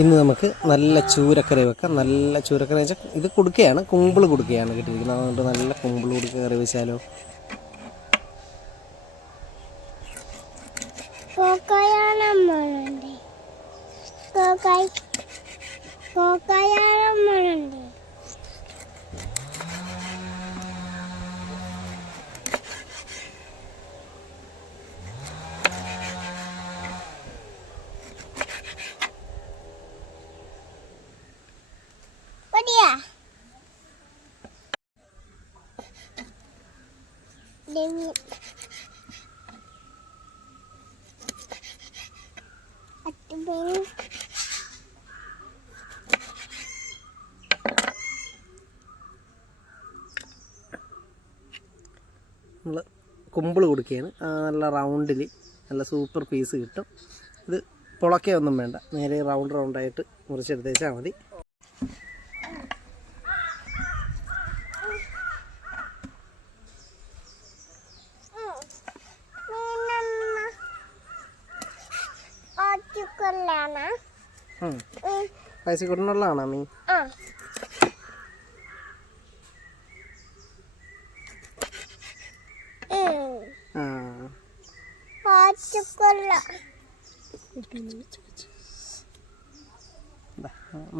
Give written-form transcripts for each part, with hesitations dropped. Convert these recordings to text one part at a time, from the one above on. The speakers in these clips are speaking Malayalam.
ഇന്ന് നമുക്ക് നല്ല ചൂരക്കറി വെക്കാം. നല്ല ചൂരക്കറി വെച്ചാൽ ഇത് കൊടുക്കുകയാണ്, കുമ്പിൾ കൊടുക്കുകയാണ് കിട്ടിയിരിക്കുന്നത്. അതുകൊണ്ട് നല്ല കുമ്പിൾ കൊടുക്കുക കറി വെച്ചാലോ. നമ്മൾ കുമ്പിൾ കൊടുക്കുകയാണ്. നല്ല റൗണ്ടിൽ നല്ല സൂപ്പർ പീസ് കിട്ടും. ഇത് പൊളക്കൊന്നും വേണ്ട, നേരെ റൗണ്ടായിട്ട് മുറിച്ചെടുത്തേച്ചാൽ മതി. പൈസക്കുട്ടനുള്ളതാണോ മീൻ?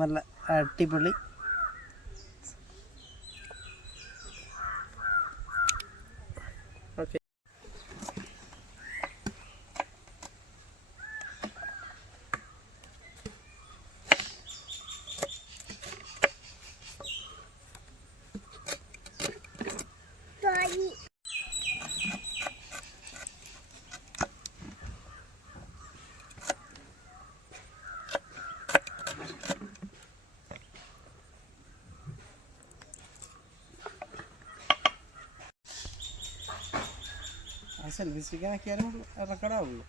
നല്ല അടിപൊളി ഓക്കെ. സെൽഫി സ്റ്റിക്കാൻ ആക്കിയാലും റെക്കോർഡാവുള്ളൂ.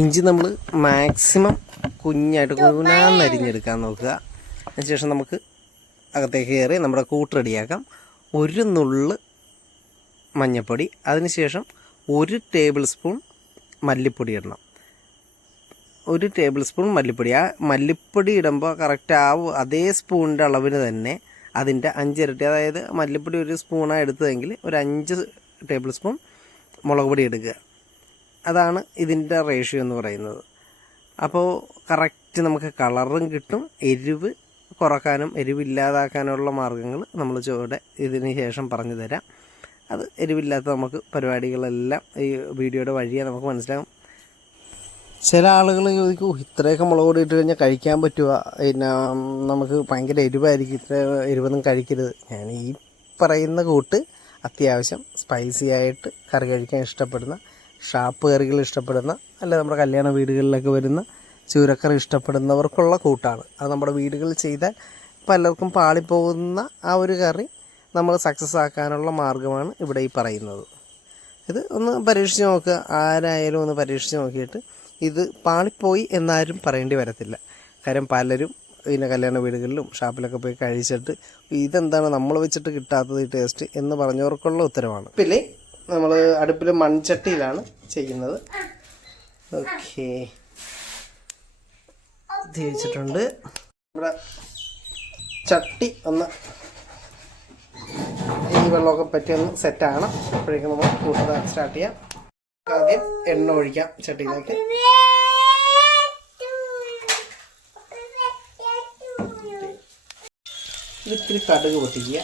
ഇഞ്ചി നമ്മൾ മാക്സിമം കുഞ്ഞായിട്ട് കുഞ്ഞാന്നരിഞ്ഞെടുക്കാൻ നോക്കുക. അതിനുശേഷം നമുക്ക് അകത്തേക്ക് കയറി നമ്മുടെ കൂട്ട് റെഡിയാക്കാം. ഒരു നുള്ള് മഞ്ഞൾപ്പൊടി, അതിനുശേഷം 1 ടേബിൾ സ്പൂൺ മല്ലിപ്പൊടി ഇടണം. 1 ടേബിൾ സ്പൂൺ മല്ലിപ്പൊടി. ആ മല്ലിപ്പൊടി ഇടുമ്പോൾ കറക്റ്റ് അതേ സ്പൂണിൻ്റെ അളവിന് തന്നെ അതിൻ്റെ 5 ഇരട്ടി, അതായത് മല്ലിപ്പൊടി 1 സ്പൂണാണ് എടുത്തതെങ്കിൽ ഒരു 5 ടേബിൾ സ്പൂൺ മുളക് പൊടി എടുക്കുക. അതാണ് ഇതിൻ്റെ റേഷ്യോ എന്ന് പറയുന്നത്. അപ്പോൾ കറക്റ്റ് നമുക്ക് കളറും കിട്ടും. എരിവ് കുറക്കാനും എരിവില്ലാതാക്കാനുള്ള മാർഗ്ഗങ്ങൾ നമ്മൾ ചുവടെ ഇതിന് ശേഷം പറഞ്ഞു തരാം. അത് എരിവില്ലാത്ത നമുക്ക് പരിപാടികളെല്ലാം ഈ വീഡിയോയുടെ വഴിയെ നമുക്ക് മനസ്സിലാകും. ചില ആളുകൾ ചോദിക്കും, ഇത്രയൊക്കെ മുളക് പൊടി ഇട്ട് കഴിഞ്ഞാൽ കഴിക്കാൻ പറ്റുക, പിന്നെ നമുക്ക് ഭയങ്കര എരിവായിരിക്കും, ഇത്ര എരിവൊന്നും കഴിക്കരുത്. ഞാൻ ഈ പറയുന്ന കൂട്ട് അത്യാവശ്യം സ്പൈസി ആയിട്ട് കറി കഴിക്കാൻ ഇഷ്ടപ്പെടുന്ന, ഷാപ്പ് കറികൾ ഇഷ്ടപ്പെടുന്ന, അല്ല നമ്മുടെ കല്യാണ വീടുകളിലൊക്കെ വരുന്ന ചൂരക്കറി ഇഷ്ടപ്പെടുന്നവർക്കുള്ള കൂട്ടാണ്. അത് നമ്മുടെ വീടുകളിൽ ചെയ്താൽ പലർക്കും പാളിപ്പോകുന്ന ആ ഒരു കറി നമ്മൾ സക്സസ് ആക്കാനുള്ള മാർഗ്ഗമാണ് ഇവിടെ ഈ പറയുന്നത്. ഇത് ഒന്ന് പരീക്ഷിച്ച് നോക്കുക. ആരായാലും ഒന്ന് പരീക്ഷിച്ച് നോക്കിയിട്ട് ഇത് പാളിപ്പോയി എന്നാരും പറയേണ്ടി വരത്തില്ല. കാര്യം പലരും പിന്നെ കല്യാണ വീടുകളിലും ഷാപ്പിലൊക്കെ പോയി കഴിച്ചിട്ട് ഇതെന്താണ് നമ്മൾ വെച്ചിട്ട് കിട്ടാത്തത് ഈ ടേസ്റ്റ് എന്ന് പറഞ്ഞവർക്കുള്ള ഉത്തരവാണ്. പിന്നെ നമ്മൾ അടുപ്പിൽ മൺചട്ടിയിലാണ് ചെയ്യുന്നത്. ഓക്കെ, തിരിച്ചിട്ടുണ്ട്. നമ്മുടെ ചട്ടി ഒന്ന് ഈ വെള്ളമൊക്കെ പറ്റി ഒന്ന് സെറ്റാണ്. അപ്പോഴേക്കും നമ്മൾ കൂട്ടുക സ്റ്റാർട്ട് ചെയ്യാം. ആദ്യം എണ്ണ ഒഴിക്കാം ചട്ടിയിലേക്ക്. ഇത്തിരി കടുക് പൊട്ടിക്കുക.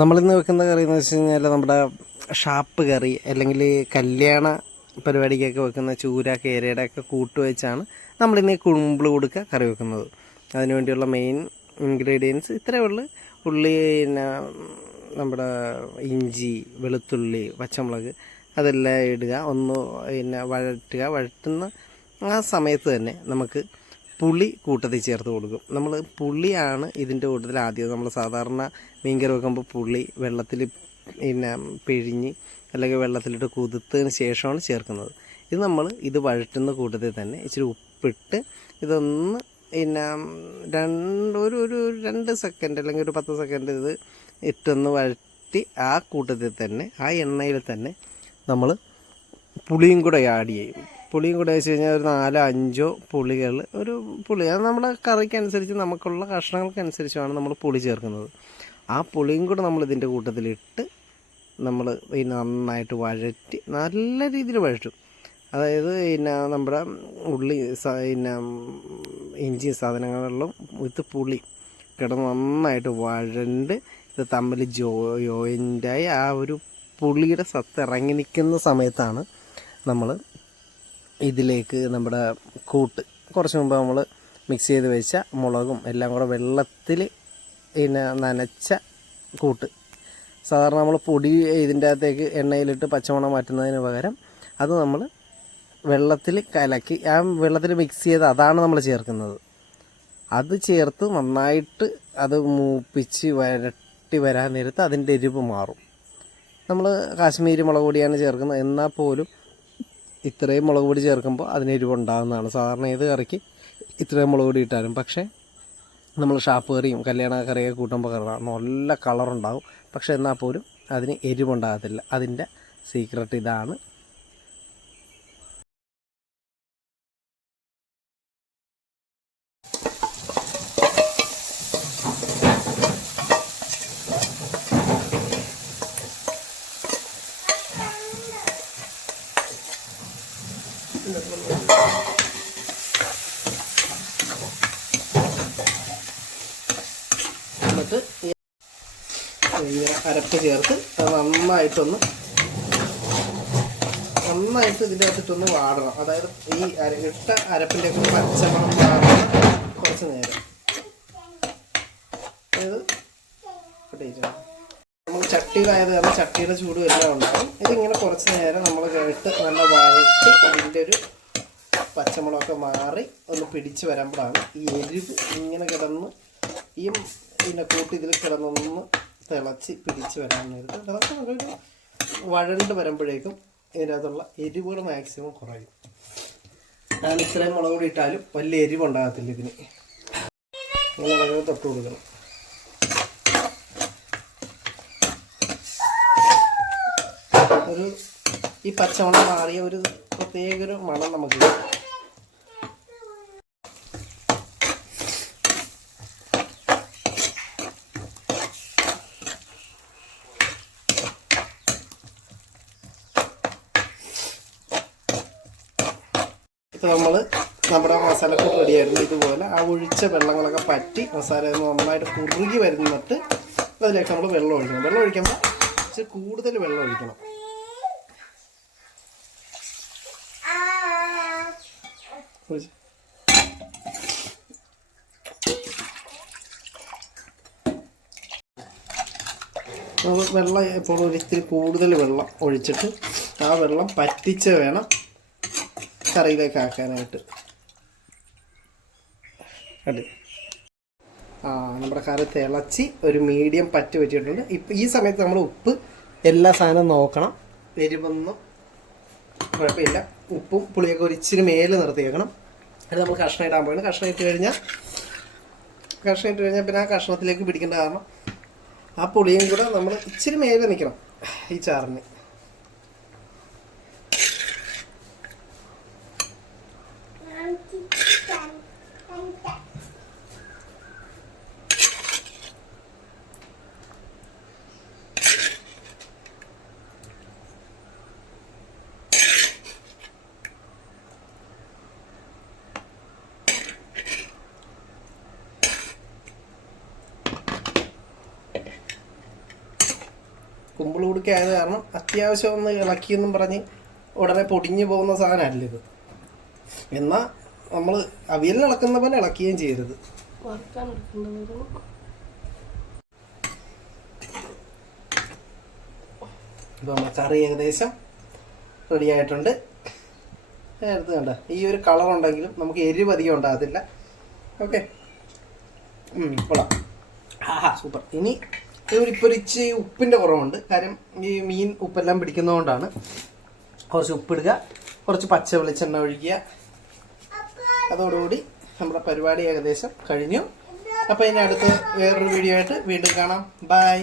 നമ്മളിന്ന് വെക്കുന്ന കറി എന്ന് വെച്ച് കഴിഞ്ഞാൽ നമ്മുടെ ഷാപ്പ് കറി അല്ലെങ്കിൽ കല്യാണ പരിപാടിക്കൊക്കെ വെക്കുന്ന ചൂര കേരയുടെ ഒക്കെ കൂട്ട് വെച്ചാണ് നമ്മളിന്ന് കുമ്പിൾ കൊടുക്കുക കറി വെക്കുന്നത്. അതിനുവേണ്ടിയുള്ള മെയിൻ ഇൻഗ്രീഡിയൻസ് ഇത്രയേ ഉള്ളൂ. ഉള്ളി, പിന്നെ നമ്മുടെ ഇഞ്ചി, വെളുത്തുള്ളി, പച്ചമുളക് അതെല്ലാം ഇടുക, ഒന്ന് പിന്നെ വഴറ്റുന്ന ആ സമയത്ത് തന്നെ നമുക്ക് പുളി കൂട്ടത്തിൽ ചേർത്ത് കൊടുക്കും. നമ്മൾ പുളിയാണ് ഇതിൻ്റെ കൂട്ടത്തിൽ ആദ്യം. നമ്മൾ സാധാരണ മീൻകറി വെക്കുമ്പോൾ പുളി വെള്ളത്തിൽ പിന്നെ പിഴിഞ്ഞ് അല്ലെങ്കിൽ വെള്ളത്തിലിട്ട് കുതിർത്തതിന് ശേഷമാണ് ചേർക്കുന്നത്. ഇത് വഴറ്റുന്ന കൂട്ടത്തിൽ തന്നെ ഇച്ചിരി ഉപ്പിട്ട് ഇതൊന്ന് പിന്നെ ഒരു 2 സെക്കൻഡ് അല്ലെങ്കിൽ ഒരു 10 സെക്കൻഡ് ഇത് ഇട്ടൊന്ന് വഴറ്റി ആ കൂട്ടത്തിൽ തന്നെ ആ എണ്ണയിൽ തന്നെ നമ്മൾ പുളിയും കൂടെ ആഡ് ചെയ്യും. പുളിയും കൂടെ വെച്ച് കഴിഞ്ഞാൽ ഒരു 4-5 പുളികൾ, ഒരു പുളി അത് നമ്മുടെ കറിക്കനുസരിച്ച് നമുക്കുള്ള കഷ്ണങ്ങൾക്കനുസരിച്ചാണ് നമ്മൾ പുളി ചേർക്കുന്നത്. ആ പുളിയും കൂടെ നമ്മൾ ഇതിൻ്റെ കൂട്ടത്തിലിട്ട് നമ്മൾ പിന്നെ നന്നായിട്ട് വഴറ്റി നല്ല രീതിയിൽ വഴറ്റും. അതായത് പിന്നെ നമ്മുടെ ഉള്ളി പിന്നെ ഇഞ്ചി സാധനങ്ങളിലും വിത്ത് പുളി കിടന്ന് നന്നായിട്ട് വഴണ്ട് ഇത് തമ്മിൽ ജോയിൻ്റായി ആ ഒരു പുളിയുടെ സത്ത് ഇറങ്ങി നിൽക്കുന്ന സമയത്താണ് നമ്മൾ ഇതിലേക്ക് നമ്മുടെ കൂട്ട് കുറച്ച് മുമ്പ് നമ്മൾ മിക്സ് ചെയ്ത് വെച്ച മുളകും എല്ലാം കൂടെ വെള്ളത്തിൽ പിന്നെ നനച്ച കൂട്ട്. സാധാരണ നമ്മൾ പൊടി ഇതിൻ്റെ അകത്തേക്ക് എണ്ണയിലിട്ട് പച്ചമണം മാറ്റുന്നതിന് പകരം അത് നമ്മൾ വെള്ളത്തിൽ കലക്കി ആ വെള്ളത്തിൽ മിക്സ് ചെയ്ത് അതാണ് നമ്മൾ ചേർക്കുന്നത്. അത് ചേർത്ത് നന്നായിട്ട് അത് മൂപ്പിച്ച് വരട്ടി വരാൻ നേരത്ത് അതിൻ്റെ എരിവ് മാറും. നമ്മൾ കാശ്മീരി മുളക് പൊടിയാണ് ചേർക്കുന്നത്, എന്നാൽ പോലും ഇത്രയും മുളക് പൊടി ചേർക്കുമ്പോൾ അതിന് എരിവുണ്ടാകുന്നതാണ്. സാധാരണ ഏത് കറിക്ക് ഇത്രയും മുളക് പൊടി ഇട്ടാലും. പക്ഷേ നമ്മൾ ഷാപ്പ് കറിയും കല്യാണ കറിയൊക്കെ കൂട്ടുമ്പോൾ നല്ല കളറുണ്ടാകും. പക്ഷേ എന്നാൽ പോലും അതിന് എരിവുണ്ടാകത്തില്ല. അതിൻ്റെ സീക്രട്ട് ഇതാണ്. എന്നിട്ട് അരപ്പ് ചേർത്ത് അത് നന്നായിട്ട് ഇതിൻ്റെ അകത്തിട്ടൊന്ന് വാടണം. അതായത് ഈ ഇട്ട അരപ്പിൻ്റെ ഒക്കെ പച്ചമണം മാറുന്ന കുറച്ച് നേരം. അതായത് നമ്മൾ ചട്ടിയിലായത് കാരണം ചട്ടിയുടെ ചൂടും എല്ലാം ഉണ്ടാകും. ഇതിങ്ങനെ കുറച്ച് നേരം നമ്മൾ കേട്ട് നല്ല വഴറ്റി അതിൻ്റെ ഒരു പച്ചമുളകൊക്കെ മാറി ഒന്ന് പിടിച്ച് വരുമ്പോഴാണ് ഈ എരിവ് ഇങ്ങനെ കിടന്ന് ഈ പിന്നെ കൂട്ടി ഇതിൽ കിടന്നൊന്ന് തിളച്ച് പിടിച്ച് വരാൻ നേരത്ത് അതൊക്കെ നല്ലൊരു വഴണ്ട് വരുമ്പോഴേക്കും ഇതിനകത്തുള്ള എരിവുകൾ മാക്സിമം കുറയും. ഞാൻ ഇത്രയും മുളക് പൊടി ഇട്ടാലും വലിയ എരിവുണ്ടാകത്തില്ല. ഇതിന് ഇങ്ങനെ വഴവ് തൊട്ട് കൊടുക്കണം. ഒരു ഈ പച്ചമണം മാറിയ ഒരു പ്രത്യേക ഒരു മണം നമുക്ക് കിട്ടും. ഇപ്പോൾ നമ്മുടെ മസാലക്കൂട്ട് റെഡിയായിരുന്നു. ഇതുപോലെ ആ ഒഴിച്ച വെള്ളങ്ങളൊക്കെ പറ്റി മസാല നന്നായിട്ട് കുറുകി വരുന്നിട്ട് അതിലേക്ക് നമ്മൾ വെള്ളം ഒഴിക്കണം. വെള്ളം ഒഴിക്കുമ്പോൾ ഇച്ചിരി കൂടുതൽ വെള്ളം ഒഴിക്കണം. നമ്മൾ വെള്ളം ഇപ്പോൾ ഒരിത്തിരി കൂടുതൽ വെള്ളം ഒഴിച്ചിട്ട് ആ വെള്ളം പറ്റിച്ച് വേണം കറിയിലേക്ക് ആക്കാനായിട്ട്. അതെ, നമ്മുടെ കറി തിളച്ച് ഒരു മീഡിയം പറ്റി വെച്ചിട്ടുണ്ട്. ഇപ്പം ഈ സമയത്ത് നമ്മൾ ഉപ്പ് എല്ലാ സാധനവും നോക്കണം. എരിവൊന്നും കുഴപ്പമില്ല. ഉപ്പും പുളിയൊക്കെ ഒരു ഇച്ചിരി മേലെ നിർത്തിയേക്കണം. അത് നമ്മൾ കഷ്ണം ഇടാൻ പോകണം. കഷ്ണം ഇട്ട് കഴിഞ്ഞാൽ പിന്നെ ആ കഷ്ണത്തിലേക്ക് പിടിക്കേണ്ട കാരണം ആ പുളിയും കൂടെ നമ്മൾ ഇച്ചിരി മേലെ നിൽക്കണം ഈ ചാറിന്. കുമ്പിൾ കുടുക്ക ആയത് കാരണം അത്യാവശ്യം ഒന്ന് ഇളക്കിയെന്നും പറഞ്ഞ് ഉടനെ പൊടിഞ്ഞു പോകുന്ന സാധനമല്ല ഇത്. എന്നാൽ നമ്മൾ അവിയലിന് ഇളക്കുന്ന പോലെ ഇളക്കുകയും ചെയ്യരുത്. ഇപ്പോൾ നമ്മുടെ കറി ഏകദേശം റെഡി ആയിട്ടുണ്ട്. എടുത്ത് കണ്ട ഈ ഒരു കളർ ഉണ്ടെങ്കിലും നമുക്ക് എരിവ് അധികം ഉണ്ടാകത്തില്ല. ഓക്കെ, കൊള്ളാം. സൂപ്പർ. ഇനി ഇപ്പോൾ ഒരു ഇച്ചിരി ഉപ്പിൻ്റെ കുറവുണ്ട്, കാര്യം ഈ മീൻ ഉപ്പെല്ലാം പിടിക്കുന്നതുകൊണ്ടാണ്. കുറച്ച് ഉപ്പിടുക, കുറച്ച് പച്ച വെളിച്ചെണ്ണ ഒഴിക്കുക. അതോടുകൂടി നമ്മുടെ പരിപാടി ഏകദേശം കഴിഞ്ഞു. അപ്പോൾ ഇനി അടുത്ത വേറൊരു വീഡിയോ ആയിട്ട് വീണ്ടും കാണാം. ബൈ.